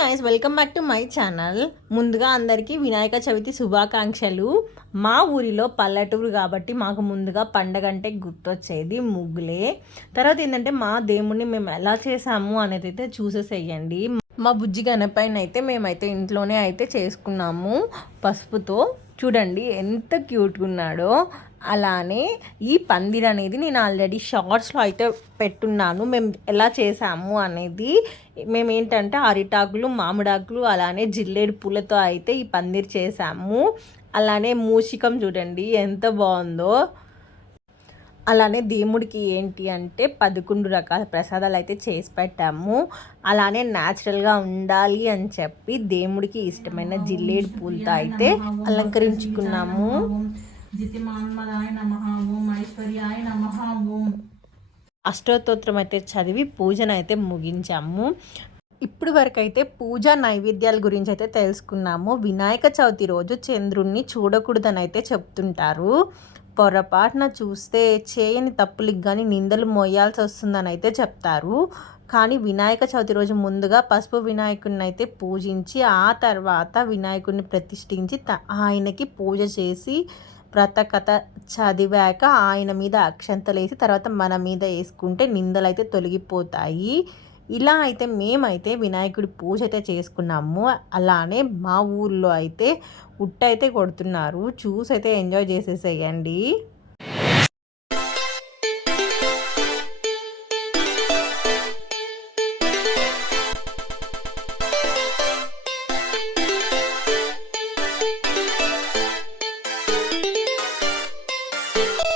Guys welcome back to my channel ముందుగా అందరికీ వినాయక చవితి శుభాకాంక్షలు. మా ఊరిలో పల్లెటూరు కాబట్టి మాకు ముందుగా పండగ అంటే గుర్తొచ్చేది ముగ్గులే. తర్వాత ఏంటంటే మా దేవుణ్ణి మేము ఎలా చేసాము అనేది అయితే చూసేసేయండి. మా బుజ్జి గణపైన అయితే మేమైతే ఇంట్లోనే అయితే చేసుకున్నాము పసుపుతో. చూడండి ఎంత క్యూట్గా ఉన్నాడో. అలానే ఈ పందిర్ అనేది నేను ఆల్రెడీ షార్ట్స్లో అయితే పెట్టున్నాను. మేము ఎలా చేసాము అనేది మేము ఏంటంటే అరిటాకులు మామిడాకులు అలానే జిల్లేడు పూలతో అయితే ఈ పందిర్ చేసాము. అలానే మూషికం చూడండి ఎంత బాగుందో. అలానే దేవుడికి ఏంటి అంటే పదకొండు రకాల ప్రసాదాలు అయితే చేసి పెట్టాము. అలానే న్యాచురల్గా ఉండాలి అని చెప్పి దేవుడికి ఇష్టమైన జిల్లేడు పూలతో అయితే అలంకరించుకున్నాము. జితిమాన్మదాయ నమ ఓం ఐశ్వర్యాయ నమ ఓం అష్టోత్తోత్రం అయితే చదివి పూజను అయితే ముగించాము. ఇప్పుడు వరకు అయితే పూజా నైవేద్యాల గురించి అయితే తెలుసుకున్నాము. వినాయక చవితి రోజు చంద్రుణ్ణి చూడకూడదని అయితే చెప్తుంటారు. పొరపాటున చూస్తే చేయని తప్పులకి కానీ నిందలు మోయాల్సి వస్తుందని అయితే చెప్తారు. కానీ వినాయక చవితి రోజు ముందుగా పసుపు వినాయకుడిని అయితే పూజించి ఆ తర్వాత వినాయకుడిని ప్రతిష్ఠించి త- ఆయనకి పూజ చేసి వ్రతకథ చదివాక ఆయన మీద అక్షంతలేసి తర్వాత మన మీద వేసుకుంటే నిందలైతే తొలగిపోతాయి. ఇలా అయితే మేమైతే వినాయకుడి పూజ అయితే చేసుకున్నాము. అలానే మా ఊర్లో అయితే ఉట్టయితే కొడుతున్నారు. చూసి అయితే ఎంజాయ్ చేసేసేయండి. you